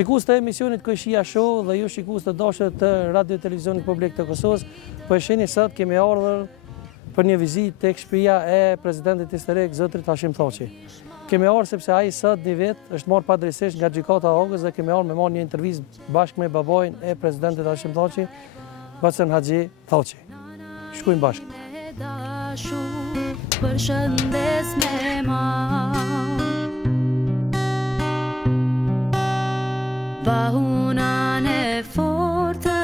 Shikues të emisionit Kojshia Show dhe ju shikues të dashur të Radio Televizionit Publik të Kosovës, po e shihni sot kemi ardhur për një vizitë tek shtëpia e presidentit historik zotrit Hashim Thaçi. Kemi ardhur sepse ai sot një vit është marrë padrejtisht nga gjykata e Hagës dhe kemi ardhur me marrë një intervistë bashkë me babain e presidentit Hashim Thaçi, Basen Haxhi Thaçi. Shkojmë bashkë. Përshëndes me ma Pahunan e fortë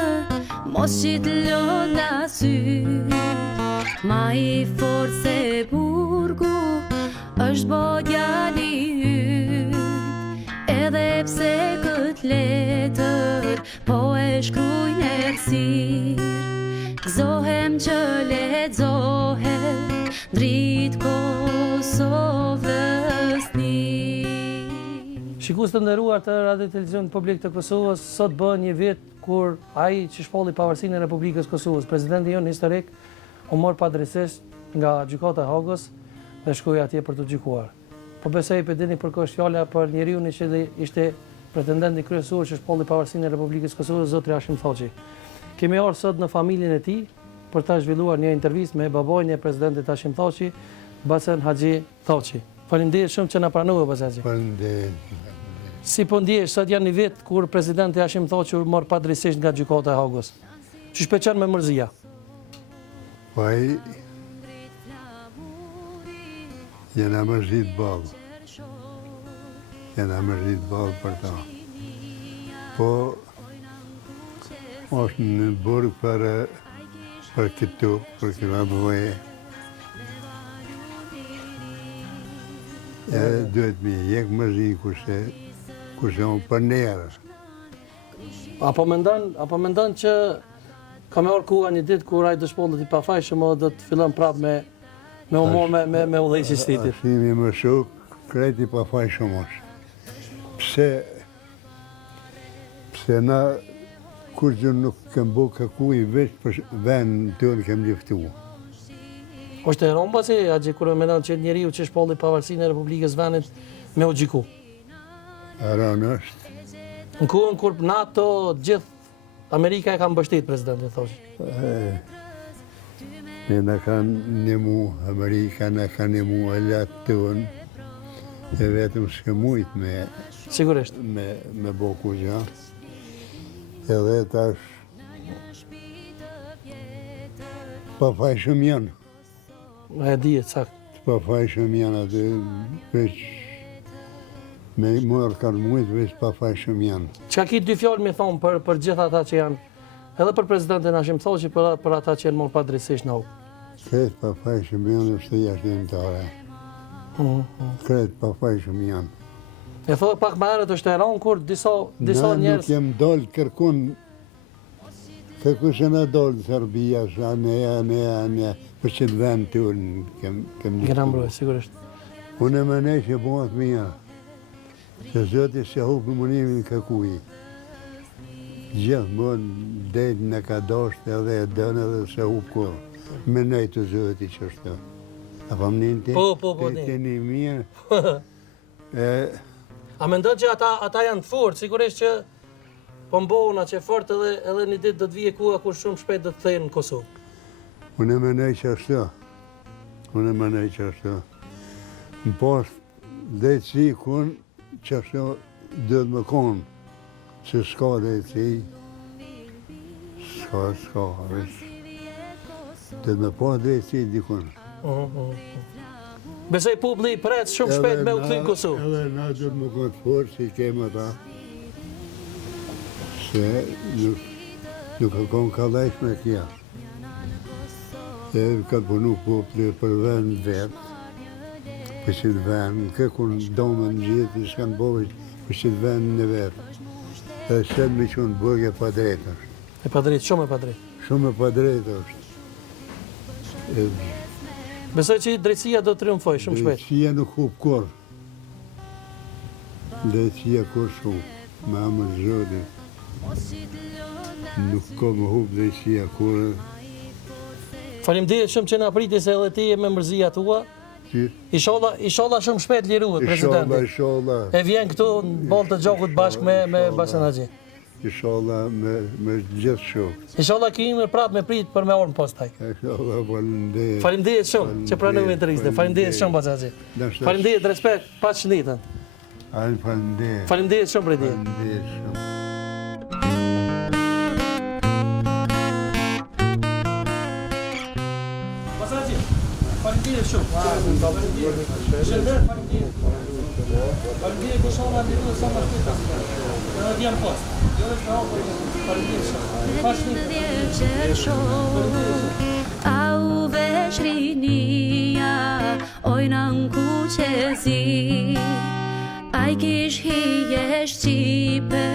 Mos qit lolla sy Ma i fortë se burgu është bodjali yt Edhe pse kët letër Po e shkruj nërsir Gëzohem që ledzohem Dritë Kosovës një. Shikues të nderuar të Radio Televizionit Publik të Kosovës, sot bën një vit kur ai që shpolli pavarësinë e Republikës Kosovës, presidenti jon historik, u mor padrejtisht nga gjykata e Hagës dhe shkoi atje për të gjykuar. Po besoj pe dini për kosh fjala për njeriu që ishte pretendenti kryesor që shpolli pavarësinë e Republikës Kosovës, zotri Hashim Thaçi. Kemi ardhur sot në familjen e tij për ta zhvilluar një intervistë me babain e presidentit Hashim Thaçi, Basen Haxhi Thaçi. Faleminderit shumë që na pranove, Basen Haxhi. Faleminderit. Si po ndjehesh sot janë një vit kur presidenti Hashim Thaçi u mor padrejtisht nga gjykata e Hagës. Çu shpeçon me mërzia? Po ai jena mërzit ballë. Jena mërzit ballë për ta. Po është në burg për këtu, për këna bëve. E duhet mi jek mërzin kurse unë për njerë. Apo mendon që ka me orë kuha një ditë kur ai dëshpollet i pafajshëm o do të fillon prapë me humor me udhëheqjes së tij. Ashimi më shok, krejt i pafajshëm është. Pse na kur gjë nuk kem bo kakuj veç për vend të në kem liftu. Është e rëmba si, Haxhi, kur e mendon që njeriu që shpolli pavarësinë e Republikës Vendit me u gjiku? Rënë është. Në kohën kur NATO gjithë Amerika e ka mbështet presidentin Thaçi. Ne na kanë nemu, Amerika na kanë nemu alat tonë, e vetëm s'ke mujt Sigurisht. me bo ku gjë. Edhe tash pafajshëm janë. E dihet sakt. Pafajshëm janë atë veç me mërë kanë mujt veç pafajshëm janë. Çka ki dy fjalë mi thonë për gjithë ata që janë, edhe për presidentin Hashim Thaçi, për ata që janë marrë padrejtisht në Hagë? Kretë pafajshëm janë është jashtëlimtare. Kretë pafajshëm janë. E thoi pak më herët është e rënë kur disa Na njerëz. nuk jem dollë kërkun që na dollë Serbia, ne, për që të vend të unë kem Gjena mbroj, sigurisht. Unë e mënej që bëhat mija, që Zoti se hupë munimin kërkuj. Gjithë mund dhejtë në ka dosht edhe e dënë edhe se hupë kur. Mënej të Zoti që është. Apo më njën ti? Po, Të një mirë. A mendon që ata janë të fortë, sigurisht që po mbohuna që fort edhe një ditë do të vijë koha kur shumë shpejt do të kthehen në Kosovë. Unë e mënej që ashtu. Në poshtë drejtësi kun që ashtu dhëtë më konë, që s'ka drejtësi. S'ka, veç. Dhëtë më poshtë drejtësi dikun. Besoj publi pret shumë shpejt me u kthy në Kosovë. Edhe na dhëtë më konë të forë që i kemë ata. Se nuk e konë kalajsh me kja. E ka punu popli për vend vetë, për që të vend, në këkun domë në gjithë, i s'kanë bovë për që të vend në vetë. Edhe shetë me qënë bërgë e pa drejtë është. E pa drejtë, shumë e pa drejtë. Shumë e pa drejtë është. Besoj që drejtësia do të triumfoj shumë shpejt. Drejtësia nuk hupë kur. Drejtësia kur shumë, me amë zhëdi. Nuk ka më hupë drejtësia kur. Faleminderit shumë që na priti se edhe ti je me mërzia tua. Ty, Inshallah shumë shpejt liruhet presidenti. inshallah, E vjen këtu në ballë të gjakut bashkë me Basan Haxhi. inshallah me gjithë shumë. Inshallah kemi prapë me prit për me orën pastaj. Inshallah, faleminderit. Faleminderit shumë që pranove intervistën. Faleminderit shumë Basan Haxhi. Faleminderit, respekt, paqënditën. Faleminderit. Faleminderit shumë për ditë. Faleminderit shumë. Basan Haxhi, faleminderit shumë. Shëndet, faleminderit. Faleminderit për shumë liruhet sa më shpejt. Në vjen post. Jo është rrugë. Faleminderit shumë. Paqënditën. Au veshrinia ojnan kuqezi Aj kish hije shqipe